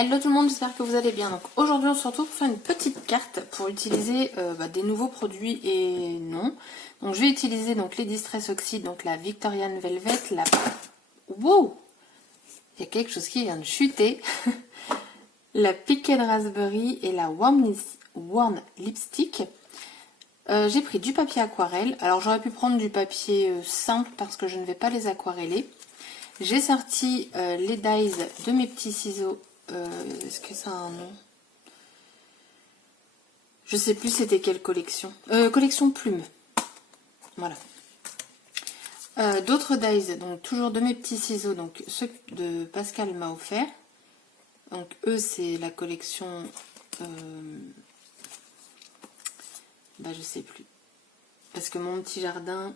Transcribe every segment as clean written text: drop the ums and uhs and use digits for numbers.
Hello tout le monde, j'espère que vous allez bien. Donc aujourd'hui on se retrouve pour faire une petite carte pour utiliser des nouveaux produits et non. Donc je vais utiliser donc les Distress Oxide, donc la Victorian Velvet, la... Wow, il y a quelque chose qui vient de chuter. La Picked Raspberry et la Warm Lipstick. J'ai pris du papier aquarelle. Alors j'aurais pu prendre du papier simple parce que je ne vais pas les aquareller. J'ai sorti les dies de mes petits ciseaux. Est-ce que ça a un nom? Je sais plus c'était quelle collection. Collection plume. Voilà. D'autres dies, donc toujours de mes petits ciseaux, donc ceux de Pascal m'a offert. Donc eux c'est la collection... je sais plus. Parce que mon petit jardin...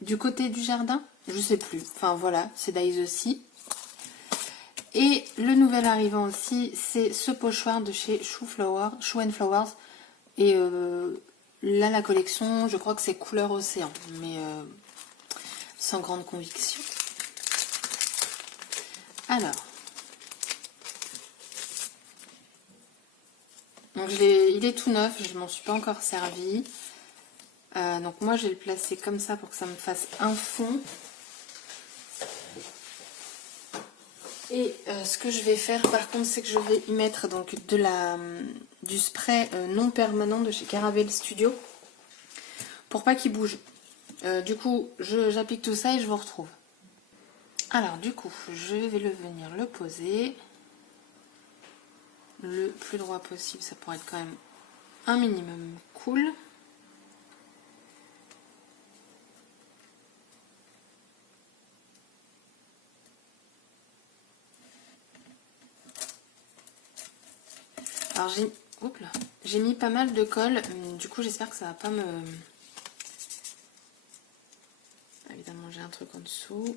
Du côté du jardin, je sais plus. Enfin voilà, c'est dies aussi. Et le nouvel arrivant aussi, c'est ce pochoir de chez Shoe and Flowers. Et là, la collection, je crois que c'est couleur océan, mais sans grande conviction. Alors, donc il est tout neuf, je m'en suis pas encore servi. Donc moi, je vais le placer comme ça pour que ça me fasse un fond. Et ce que je vais faire par contre, c'est que je vais y mettre donc du spray non permanent de chez Caravelle Studio pour pas qu'il bouge. Du coup, j'applique tout ça et je vous retrouve. Alors du coup, je vais venir le poser le plus droit possible, ça pourrait être quand même un minimum cool. Alors j'ai mis pas mal de colle, du coup j'espère que ça va pas me... Évidemment j'ai un truc en dessous.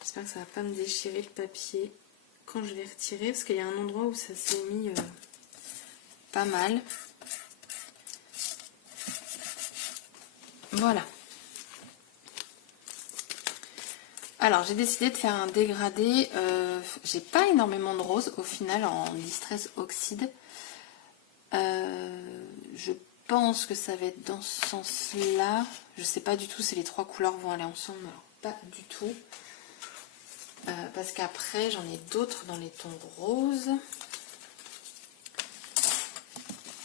J'espère que ça va pas me déchirer le papier quand je vais retirer, parce qu'il y a un endroit où ça s'est mis pas mal. Voilà. Alors j'ai décidé de faire un dégradé, j'ai pas énormément de rose au final en Distress Oxide. Je pense que ça va être dans ce sens là, je sais pas du tout si les trois couleurs vont aller ensemble, alors pas du tout. Parce qu'après j'en ai d'autres dans les tons roses.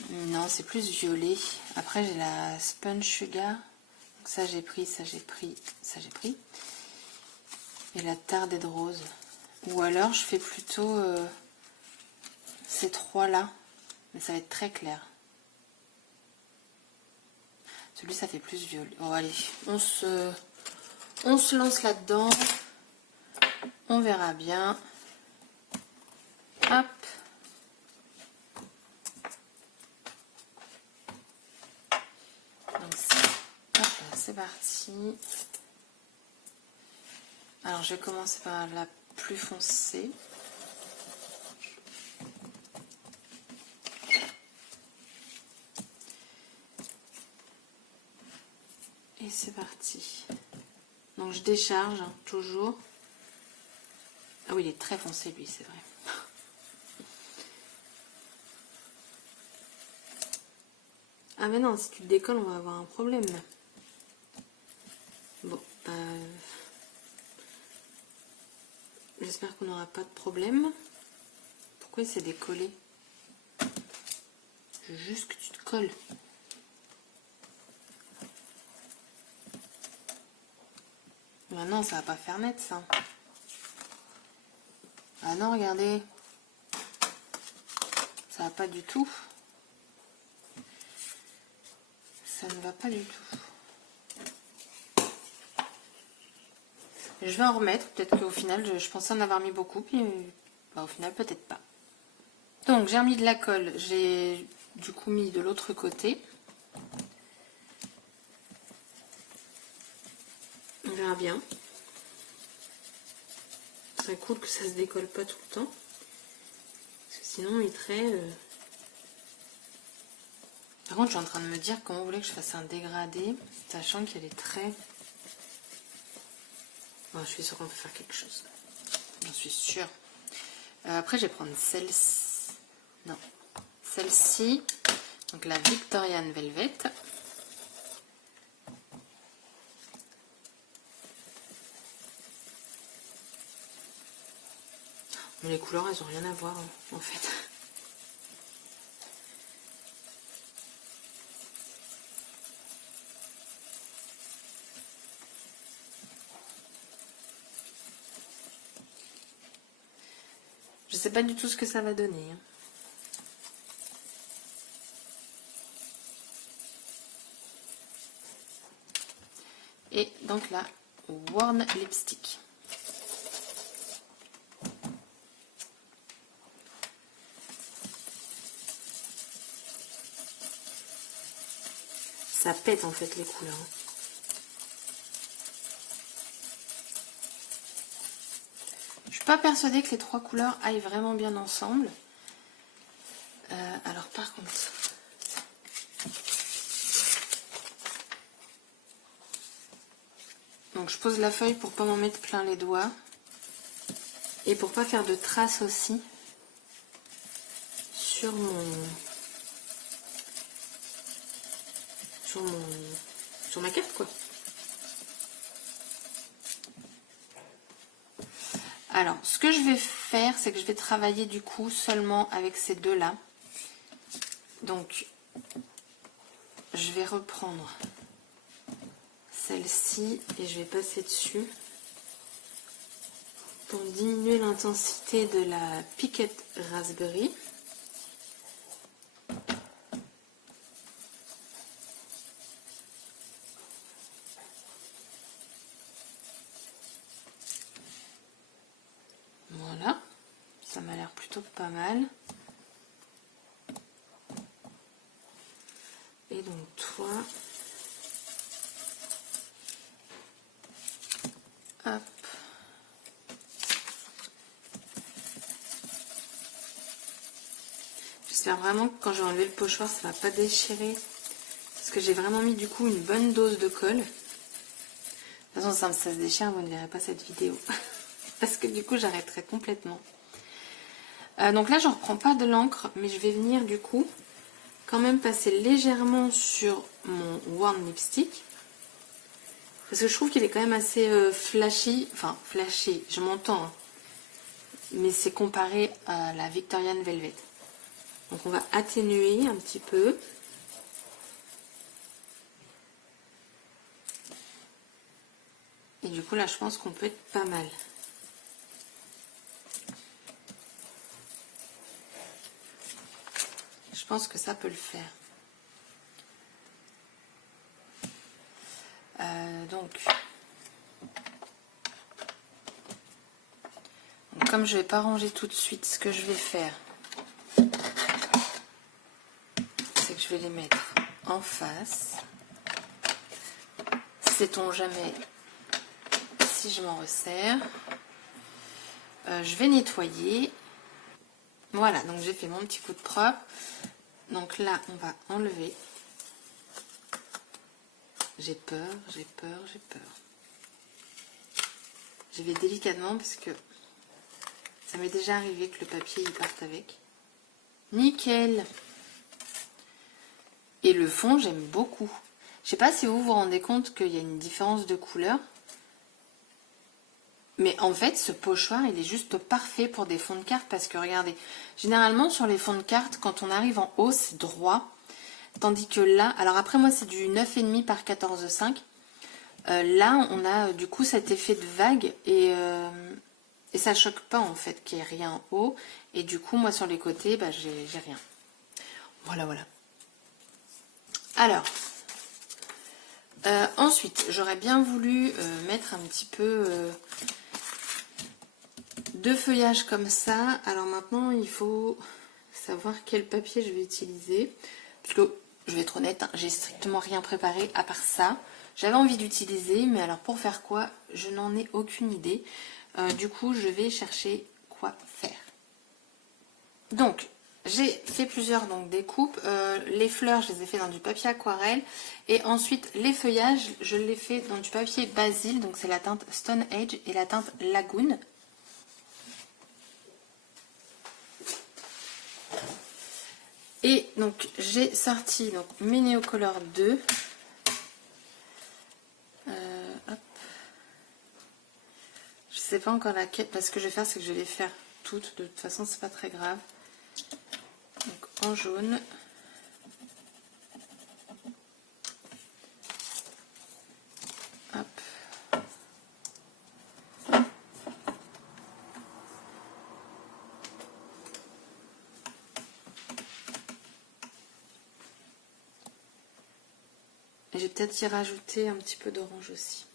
Non, c'est plus violet. Après j'ai la Sponge Sugar, donc ça j'ai pris, ça j'ai pris, ça j'ai pris. Et la Tarded Rose. Ou alors je fais plutôt ces trois là, mais ça va être très clair. Celui ça fait plus violet. Oh allez, on se lance là-dedans. On verra bien. Hop. Donc c'est parti. Alors je vais commencer par la plus foncée. Et c'est parti. Donc je décharge hein, toujours. Ah oui, il est très foncé lui, c'est vrai. Ah mais non, si tu le décolles, on va avoir un problème. Bon, j'espère qu'on n'aura pas de problème. Pourquoi il s'est décollé? Je veux juste que tu te colles. Maintenant, ça va pas faire net, ça. Ah non, regardez. Ça va pas du tout. Ça ne va pas du tout. Je vais en remettre. Peut-être qu'au final, je pensais en avoir mis beaucoup. Puis au final, peut-être pas. Donc, j'ai remis de la colle. J'ai du coup mis de l'autre côté. On verra bien. Ce serait cool que ça se décolle pas tout le temps. Parce que sinon, il serait... Par contre, je suis en train de me dire comment vous voulez que je fasse un dégradé, sachant qu'il y a des traits. Bon, je suis sûre qu'on peut faire quelque chose. j'en suis sûre. Après, je vais prendre celle-ci. Non, celle-ci. Donc la Victorian Velvet. Mais les couleurs, elles n'ont rien à voir en fait. Je sais pas du tout ce que ça va donner. Et donc la Worn Lipstick. Ça pète en fait les couleurs. Je suis pas persuadée que les trois couleurs aillent vraiment bien ensemble. Alors par contre, donc je pose la feuille pour pas m'en mettre plein les doigts et pour pas faire de traces aussi sur ma carte quoi. Alors ce que je vais faire, c'est que je vais travailler du coup seulement avec ces deux là. Donc je vais reprendre celle-ci et je vais passer dessus pour diminuer l'intensité de la Piquet Raspberry. Voilà, ça m'a l'air plutôt pas mal. Et donc toi, hop. J'espère vraiment que quand j'ai enlevé le pochoir, ça va pas déchirer. Parce que j'ai vraiment mis du coup une bonne dose de colle. De toute façon, ça se déchire, vous ne verrez pas cette vidéo. Parce que du coup, j'arrêterai complètement. Donc là, je ne reprends pas de l'encre, mais je vais venir du coup quand même passer légèrement sur mon Worn Lipstick. Parce que je trouve qu'il est quand même assez flashy. Enfin, flashy, je m'entends. Hein. Mais c'est comparé à la Victorian Velvet. Donc on va atténuer un petit peu. Et du coup là je pense qu'on peut être pas mal. Je pense que ça peut le faire. Donc comme je ne vais pas ranger tout de suite, ce que je vais faire, c'est que je vais les mettre en face. Sait-on jamais si je m'en resserre. Je vais nettoyer. Voilà, donc j'ai fait mon petit coup de propre. Donc là, on va enlever. J'ai peur, j'ai peur, j'ai peur. Je vais délicatement parce que ça m'est déjà arrivé que le papier il parte avec. Nickel. Et le fond, j'aime beaucoup. Je sais pas si vous vous rendez compte qu'il y a une différence de couleur. Mais en fait, ce pochoir, il est juste parfait pour des fonds de carte. Parce que regardez, généralement sur les fonds de carte, quand on arrive en haut, c'est droit. Tandis que là, alors après moi c'est du 9,5 par 14,5. Là, on a du coup cet effet de vague et ça choque pas en fait qu'il n'y ait rien en haut. Et du coup, moi sur les côtés, bah, j'ai rien. Voilà, voilà. Alors, ensuite, j'aurais bien voulu mettre un petit peu de feuillage comme ça. Alors maintenant, il faut savoir quel papier je vais utiliser. Parce que, je vais être honnête, hein, j'ai strictement rien préparé à part ça. J'avais envie d'utiliser, mais alors pour faire quoi, je n'en ai aucune idée. Du coup, je vais chercher quoi faire. Donc, j'ai fait plusieurs découpes. Les fleurs, je les ai fait dans du papier aquarelle. Et ensuite, les feuillages, je les fais dans du papier basil. Donc, c'est la teinte Stone Age et la teinte Lagoon. Et donc j'ai sorti donc, mes Neocolor 2. Hop. Je sais pas encore laquelle, parce que je vais faire, c'est que je vais les faire toutes. De toute façon, c'est pas très grave. Donc en jaune. Hop. Et je vais peut-être y rajouter un petit peu d'orange aussi.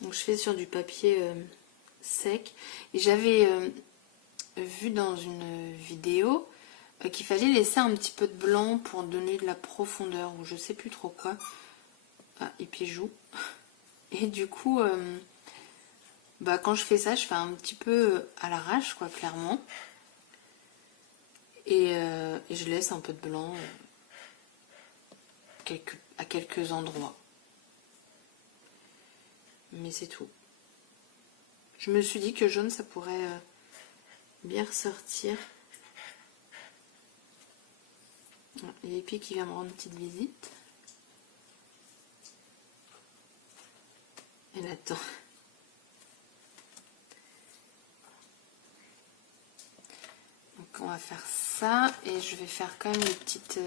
Donc je fais sur du papier sec. Et j'avais vu dans une vidéo qu'il fallait laisser un petit peu de blanc pour donner de la profondeur, ou je sais plus trop quoi. Ah, et puis joue. Et du coup, bah, quand je fais ça, je fais un petit peu à l'arrache, quoi, clairement. Et je laisse un peu de blanc à quelques endroits. Mais c'est tout. Je me suis dit que jaune, ça pourrait bien ressortir. Il y a Epi qui vient me rendre une petite visite. Elle attend. Donc on va faire ça. Et je vais faire quand même les petites...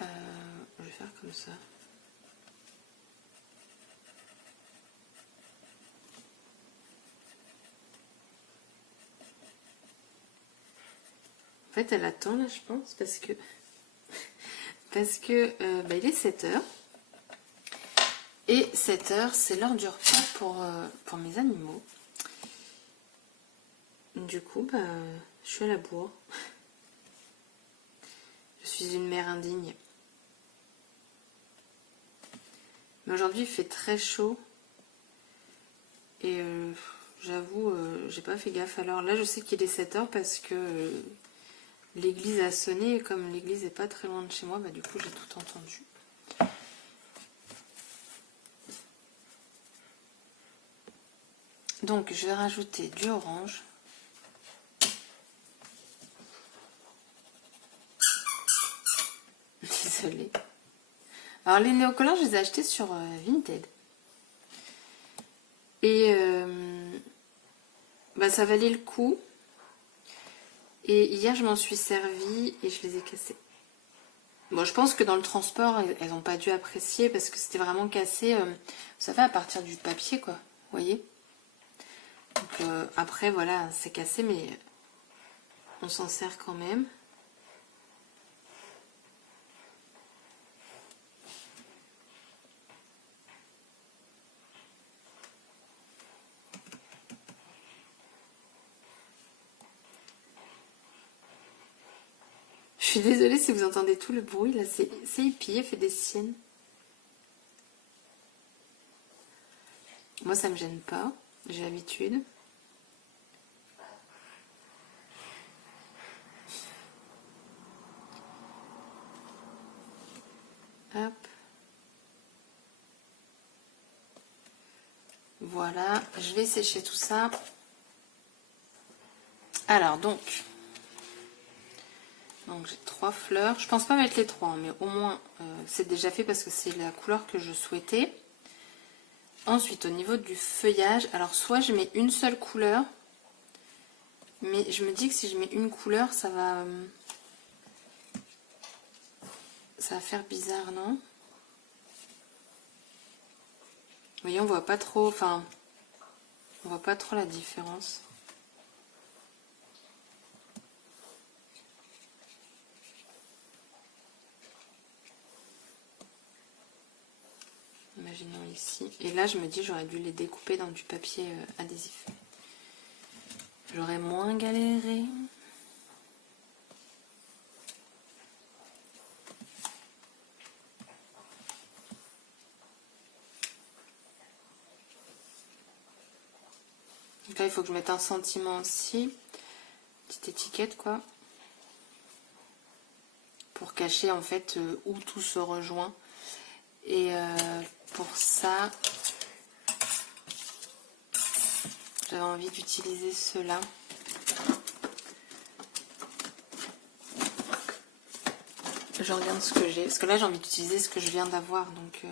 je vais faire comme ça. En fait, elle attend là, je pense, parce que bah, il est 7h. Et 7h, c'est l'heure du repas pour mes animaux. Du coup, bah, je suis à la bourre. Je suis une mère indigne. Mais aujourd'hui, il fait très chaud. Et j'avoue, j'ai pas fait gaffe. Alors là, je sais qu'il est 7h parce que l'église a sonné. Et comme l'église est pas très loin de chez moi, bah, du coup, j'ai tout entendu. Donc, je vais rajouter du orange. Désolée. Alors, les néocolores, je les ai achetés sur Vinted. Et bah, ça valait le coup. Et hier, je m'en suis servie et je les ai cassés. Bon, je pense que dans le transport, elles n'ont pas dû apprécier parce que c'était vraiment cassé. Vous savez, à partir du papier, quoi. Vous voyez? Donc, après, voilà, c'est cassé, mais on s'en sert quand même. Je suis désolée si vous entendez tout le bruit, là, c'est Epi, elle fait des siennes. Moi, ça me gêne pas, j'ai l'habitude. Hop. Voilà, je vais sécher tout ça. Alors, donc j'ai 3 fleurs. Je pense pas mettre les 3, mais au moins, c'est déjà fait parce que c'est la couleur que je souhaitais. Ensuite, au niveau du feuillage, alors soit je mets une seule couleur, mais je me dis que si je mets une couleur, ça va faire bizarre, non? Vous voyez, on voit pas trop, enfin, on voit pas trop la différence. Imaginons ici. Et là, je me dis, j'aurais dû les découper dans du papier adhésif. J'aurais moins galéré. Donc là, il faut que je mette un sentiment aussi. Petite étiquette, quoi. Pour cacher, en fait, où tout se rejoint. Et pour ça, j'avais envie d'utiliser ceux-là. Je regarde ce que j'ai. Parce que là, j'ai envie d'utiliser ce que je viens d'avoir. Donc,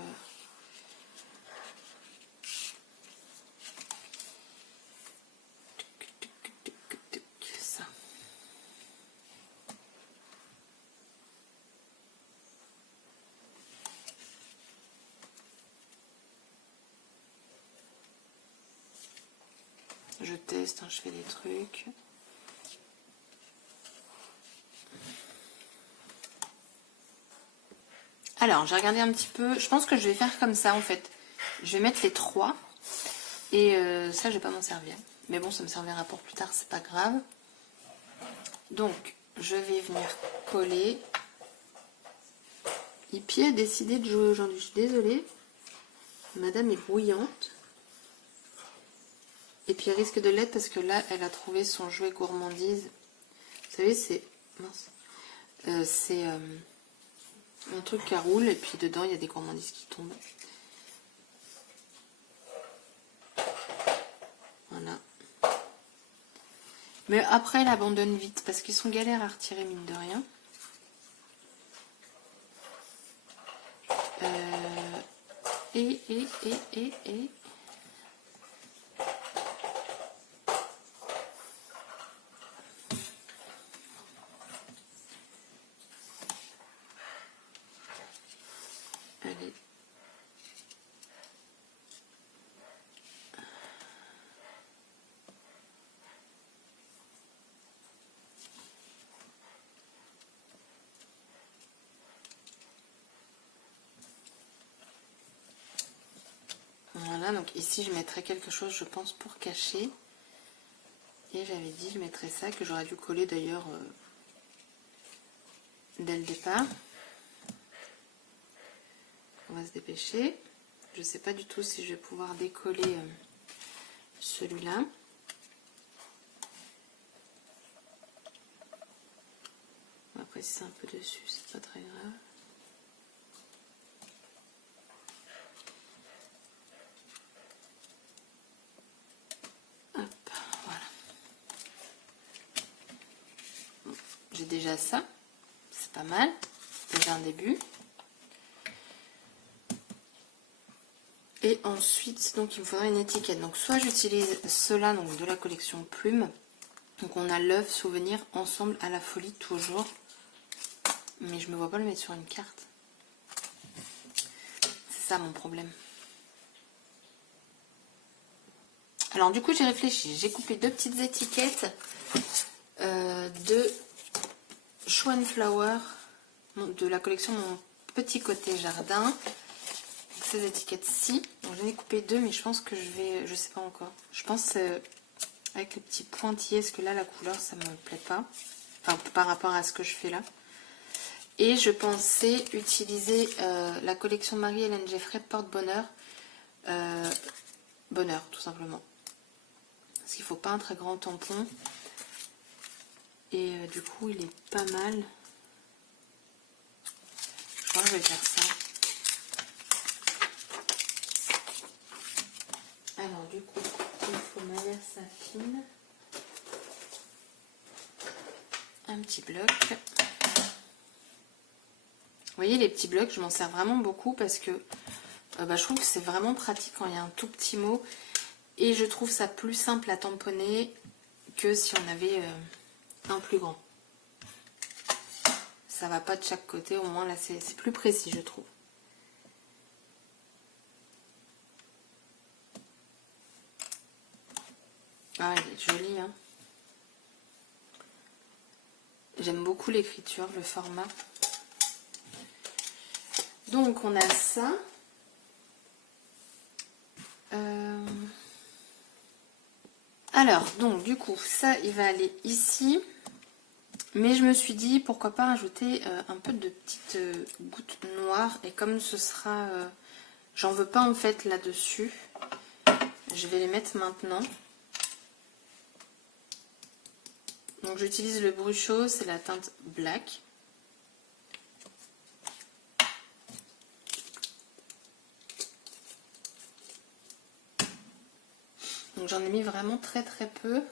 ça. Je teste, hein, je fais des trucs. Alors, j'ai regardé un petit peu. Je pense que je vais faire comme ça, en fait. Je vais mettre les 3. Et ça, je vais pas m'en servir. Mais bon, ça me servira pour plus tard, c'est pas grave. Donc, je vais venir coller. Hippie a décidé de jouer aujourd'hui. Je suis désolée. Madame est bruyante. Et puis, elle risque de l'être parce que là, elle a trouvé son jouet gourmandise. Vous savez, c'est... mince. C'est un truc qui roule et puis dedans, il y a des gourmandises qui tombent. Voilà. Mais après, elle abandonne vite parce qu'ils sont galères à retirer, mine de rien. Et. Allez. Voilà, donc ici je mettrai quelque chose, je pense, pour cacher. Et j'avais dit je mettrais ça, que j'aurais dû coller d'ailleurs dès le départ. On va se dépêcher. Je ne sais pas du tout si je vais pouvoir décoller celui-là. Après, si c'est un peu dessus, c'est pas très grave. Hop, voilà. Bon, j'ai déjà ça. C'est pas mal. C'est déjà un début. Et ensuite, donc il me faudra une étiquette. Donc soit j'utilise cela, donc de la collection Plume. Donc on a l'œuf souvenir ensemble à la folie toujours. Mais je me vois pas le mettre sur une carte. C'est ça mon problème. Alors du coup j'ai réfléchi. J'ai coupé 2 petites étiquettes de Schwan Flower de la collection Mon Petit Côté Jardin. Ces étiquettes-ci. Donc j'en ai coupé 2, mais je pense que je vais... Je sais pas encore. Je pense avec les petits pointillés, parce que là la couleur ça me plaît pas. Enfin par rapport à ce que je fais là. Et je pensais utiliser la collection Marie-Hélène Geffray Porte-Bonheur. Bonheur, tout simplement. Parce qu'il ne faut pas un très grand tampon. Et du coup, il est pas mal. Je crois que je vais faire ça. Alors, du coup, il faut mailler ça fine. Un petit bloc. Vous voyez, les petits blocs, je m'en sers vraiment beaucoup parce que je trouve que c'est vraiment pratique quand il y a un tout petit mot. Et je trouve ça plus simple à tamponner que si on avait un plus grand. Ça va pas de chaque côté, au moins là c'est plus précis, je trouve. Ah, il est joli, hein. J'aime beaucoup l'écriture, le format. Donc on a ça. Alors, donc du coup, ça il va aller ici. Mais je me suis dit, pourquoi pas rajouter un peu de petites gouttes noires. Et comme ce sera... j'en veux pas en fait là-dessus. Je vais les mettre maintenant. Donc j'utilise le Brucho, c'est la teinte Black. Donc j'en ai mis vraiment très très peu.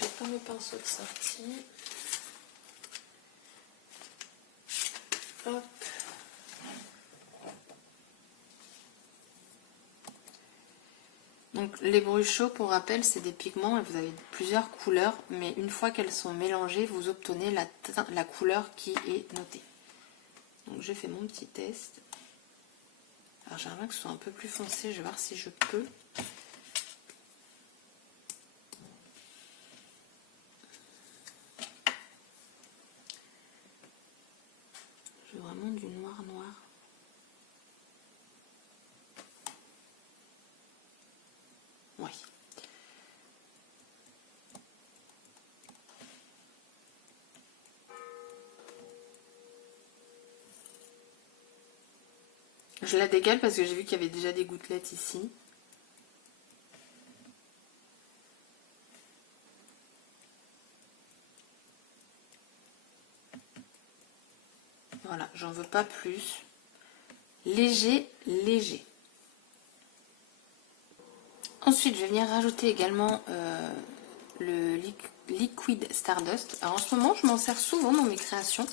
J'ai pas mes pinceaux de sortie. Hop. Donc les bruchaux, pour rappel, c'est des pigments et vous avez plusieurs couleurs, mais une fois qu'elles sont mélangées, vous obtenez la couleur qui est notée. Donc je fais mon petit test. Alors j'aimerais que ce soit un peu plus foncé, je vais voir si je peux. Je veux vraiment du noir noir. Oui. Je la décale parce que j'ai vu qu'il y avait déjà des gouttelettes ici. Voilà, j'en veux pas plus. Léger, léger. Ensuite, je vais venir rajouter également le Liquid Stardust. Alors en ce moment, je m'en sers souvent dans mes créations.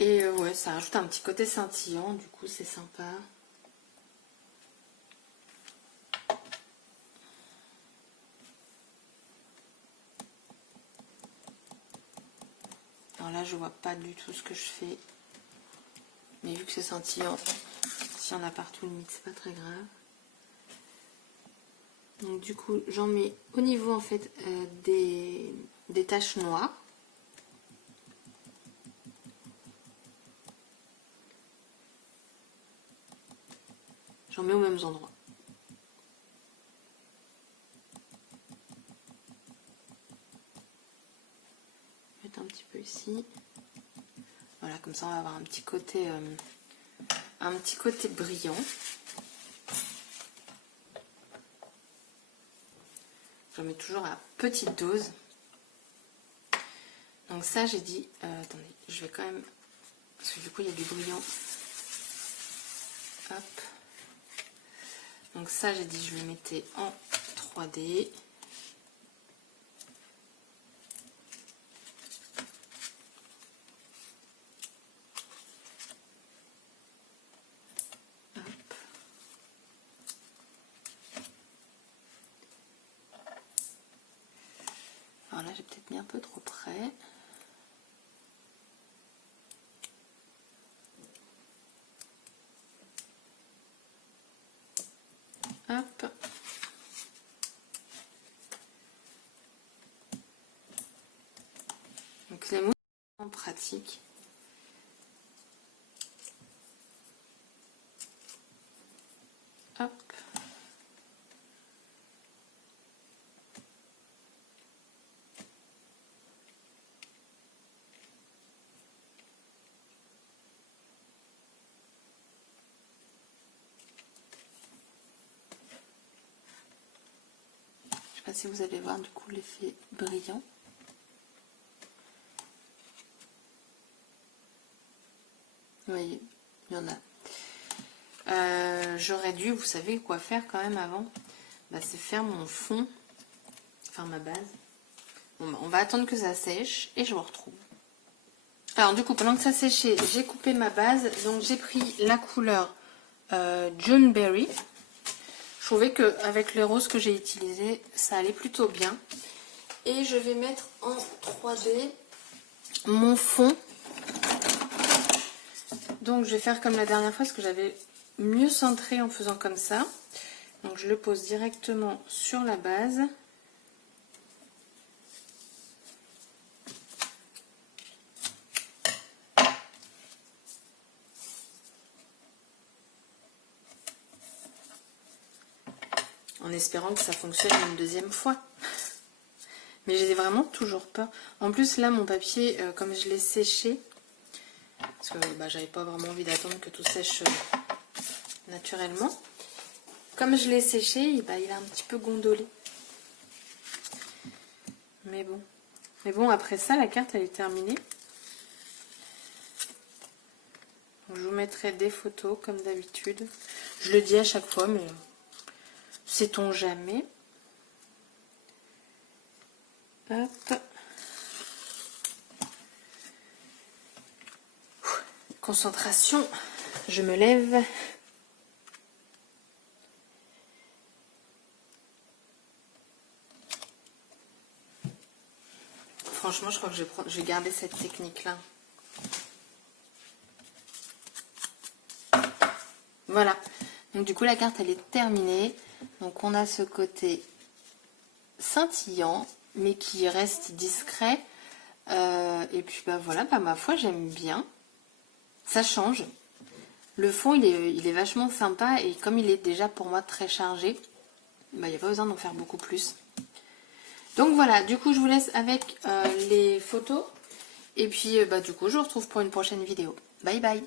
Et ouais, ça rajoute un petit côté scintillant, du coup c'est sympa. Alors là, je vois pas du tout ce que je fais. Mais vu que c'est scintillant, s'il y en a partout, limite, c'est pas très grave. Donc du coup, j'en mets au niveau en fait des taches noires. J'en mets aux mêmes endroits. Mettre un petit peu ici. Voilà, comme ça on va avoir un petit côté brillant. J'en mets toujours à petite dose. Donc ça, j'ai dit... attendez, je vais quand même... Parce que du coup, il y a du brillant. Hop. Donc ça, j'ai dit, je le mettais en 3D. Hop. Alors là, j'ai peut-être mis un peu trop près. Hop. Donc les mots sont pratiques. Hop. Je sais pas si vous allez voir du coup l'effet brillant. Vous voyez, il y en a. J'aurais dû, vous savez quoi faire quand même avant, bah, c'est faire mon fond, enfin ma base. Bon, bah, on va attendre que ça sèche et je vous retrouve. Alors du coup, pendant que ça séchait, j'ai coupé ma base. Donc j'ai pris la couleur June Berry. Je trouvais qu'avec les roses que j'ai utilisés, ça allait plutôt bien. Et je vais mettre en 3D mon fond. Donc je vais faire comme la dernière fois, parce que j'avais mieux centré en faisant comme ça. Donc je le pose directement sur la base. En espérant que ça fonctionne une deuxième fois. Mais j'ai vraiment toujours peur. En plus là mon papier, comme je l'ai séché, parce que bah, j'avais pas vraiment envie d'attendre que tout sèche naturellement. Comme je l'ai séché, bah, il a un petit peu gondolé. Mais bon. Mais bon, après ça, la carte elle est terminée. Je vous mettrai des photos comme d'habitude. Je le dis à chaque fois, mais sait-on jamais. Hop. Concentration, je me lève. Franchement, je crois que je vais garder cette technique-là. Voilà. Donc du coup, la carte, elle est terminée. Donc on a ce côté scintillant, mais qui reste discret. Et puis bah voilà, bah ma foi, j'aime bien. Ça change. Le fond, il est vachement sympa. Et comme il est déjà pour moi très chargé, bah, il n'y a pas besoin d'en faire beaucoup plus. Donc voilà, du coup je vous laisse avec les photos. Et puis bah, du coup je vous retrouve pour une prochaine vidéo. Bye bye.